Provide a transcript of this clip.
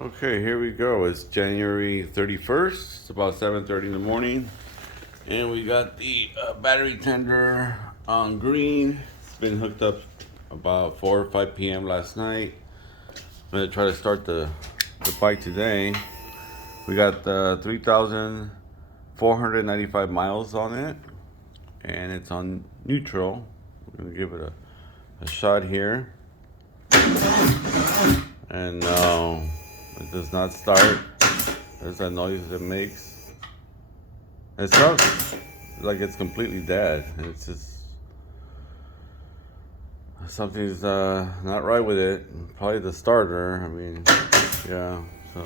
Okay, here we go. It's January 31st. It's about 7:30 in the morning. And we got the battery tender on green. It's been hooked up about 4 or 5 p.m. last night. I'm going to try to start the bike today. We got 3,495 miles on it. And it's on neutral. We're going to give it a shot here. And no, it does not start. There's that noise it makes. It sounds like it's completely dead. It's just something's not right with it. Probably the starter. I mean, yeah. So